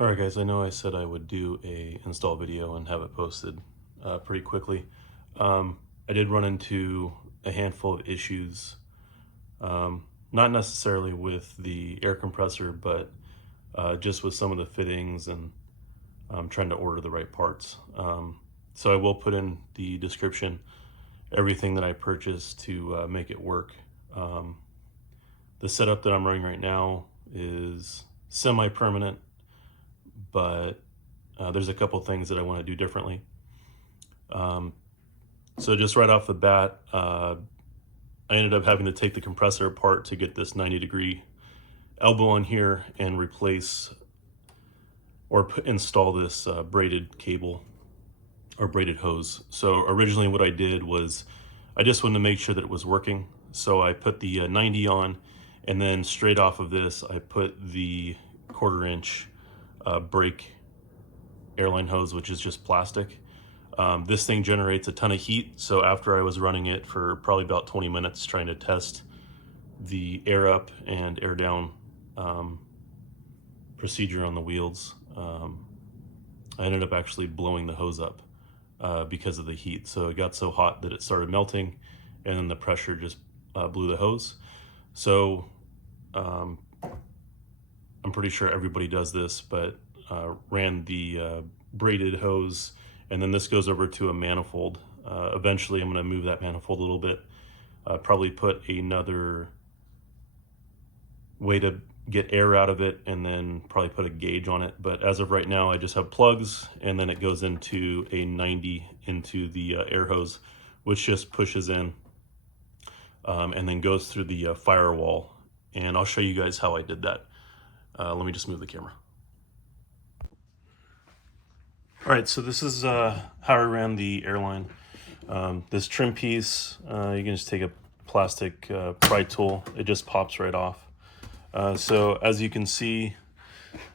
Alright guys, I know I said I would do a install video and have it posted pretty quickly. I did run into a handful of issues, not necessarily with the air compressor, but just with some of the fittings and trying to order the right parts. So I will put in the description everything that I purchased to make it work. The setup that I'm running right now is semi-permanent, but there's a couple things that I want to do differently. So just right off the bat, I ended up having to take the compressor apart to get this 90-degree elbow on here and replace or install this braided cable or braided hose. So originally what I did was I just wanted to make sure that it was working. So I put the 90 on, and then straight off of this I put the 1/4 inch brake airline hose, which is just plastic. This thing generates a ton of heat, so after I was running it for probably about 20 minutes trying to test the air up and air down procedure on the wheels, I ended up actually blowing the hose up because of the heat. So it got so hot that it started melting, and then the pressure just blew the hose. So I'm pretty sure everybody does this, but ran the braided hose, and then this goes over to a manifold. Eventually I'm going to move that manifold a little bit, probably put another way to get air out of it, and then probably put a gauge on it. But as of right now I just have plugs, and then it goes into a 90 into the air hose, which just pushes in and then goes through the firewall. And I'll show you guys how I did that. Let me just move the camera. All right, so this is how I ran the airline. This trim piece, you can just take a plastic pry tool. It just pops right off. So as you can see,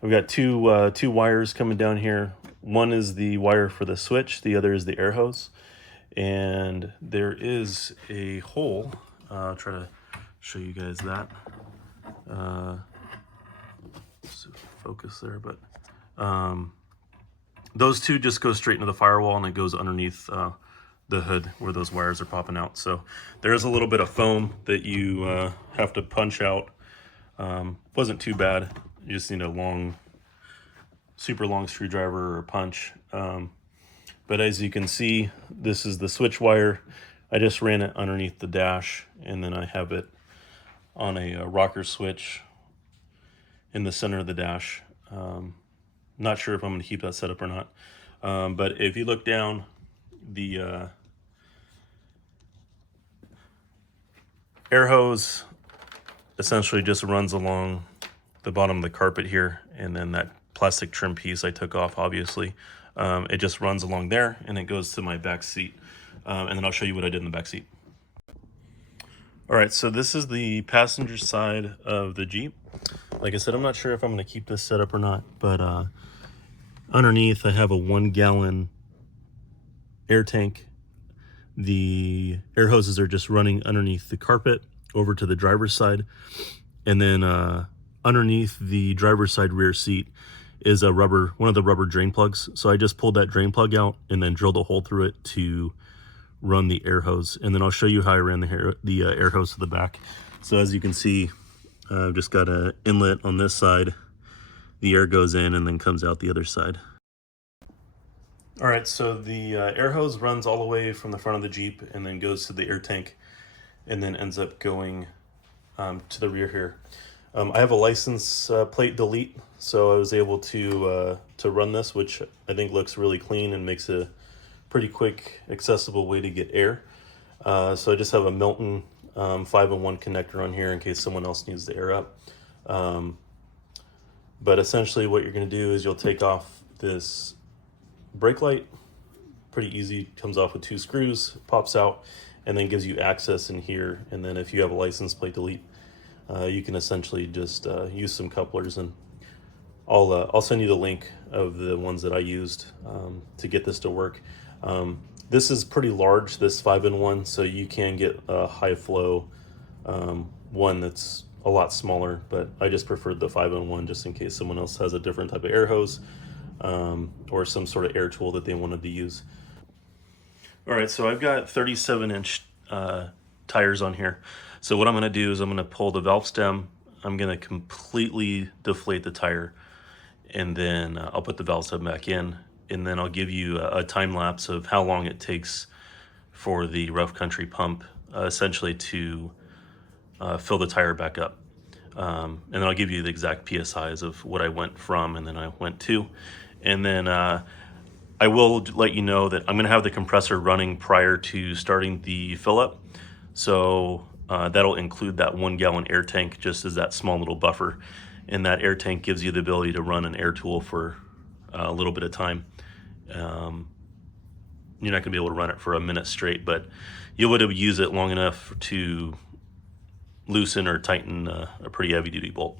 we've got two wires coming down here. One is the wire for the switch, the other is the air hose. And there is a hole. I'll try to show you guys that. Focus there, but those two just go straight into the firewall, and it goes underneath the hood where those wires are popping out. So there's a little bit of foam that you have to punch out. Wasn't too bad. You just need a super long screwdriver or a punch. But as you can see, this is the switch wire. I just ran it underneath the dash, and then I have it on a rocker switch in the center of the dash. Not sure if I'm going to keep that set up or not. But if you look down, the air hose essentially just runs along the bottom of the carpet here, and then that plastic trim piece I took off, obviously. It just runs along there, and it goes to my back seat. And then I'll show you what I did in the back seat. All right, so this is the passenger side of the Jeep. Like I said, I'm not sure if I'm going to keep this set up or not, but underneath I have a 1 gallon air tank. The air hoses are just running underneath the carpet over to the driver's side, and then underneath the driver's side rear seat is one of the rubber drain plugs. So I just pulled that drain plug out and then drilled a hole through it to run the air hose. And then I'll show you how I ran the air hose to the back. So as you can see, I've just got an inlet on this side. The air goes in and then comes out the other side. All right, so the air hose runs all the way from the front of the Jeep and then goes to the air tank, and then ends up going to the rear here. I have a license plate delete, so I was able to run this, which I think looks really clean and makes a pretty quick, accessible way to get air. So I just have a Milton 5-in-1 connector on here in case someone else needs the air up. But essentially what you're going to do is you'll take off this brake light. Pretty easy, comes off with 2 screws, pops out, and then gives you access in here. And then if you have a license plate delete, you can essentially just use some couplers, and I'll send you the link of the ones that I used to get this to work. This is pretty large, this 5-in-1, so you can get a high flow one that's a lot smaller, but I just preferred the 5-in-1 just in case someone else has a different type of air hose, or some sort of air tool that they wanted to use. All right, so I've got 37-inch tires on here. So what I'm going to do is I'm going to pull the valve stem. I'm going to completely deflate the tire, and then I'll put the valve stem back in, and then I'll give you a time lapse of how long it takes for the rough country pump essentially to fill the tire back up. And then I'll give you the exact PSIs of what I went from and then I went to. And then I will let you know that I'm going to have the compressor running prior to starting the fill up. So that'll include that 1-gallon air tank just as that small little buffer. And that air tank gives you the ability to run an air tool for a little bit of time. You're not going to be able to run it for a minute straight, but you'll be able to use it long enough to loosen or tighten a pretty heavy duty bolt.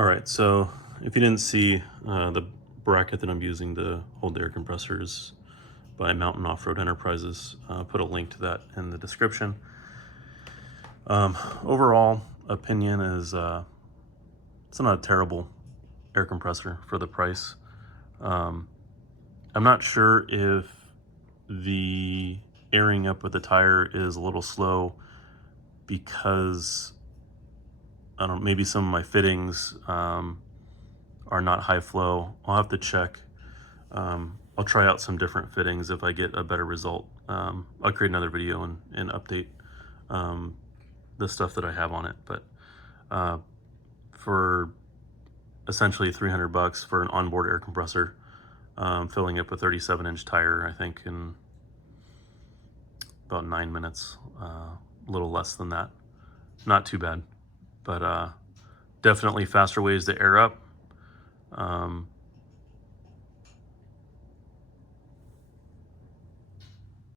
All right, so if you didn't see, the bracket that I'm using to hold the air compressors by Mountain Off-Road Enterprises, put a link to that in the description. Overall opinion is it's not a terrible air compressor for the price. I'm not sure if the airing up with the tire is a little slow because I don't know, maybe some of my fittings are not high flow. I'll have to check. I'll try out some different fittings if I get a better result. I'll create another video and update the stuff that I have on it. But for essentially $300 for an onboard air compressor, filling up a 37-inch tire, I think in about 9 minutes, a little less than that. Not too bad, but definitely faster ways to air up.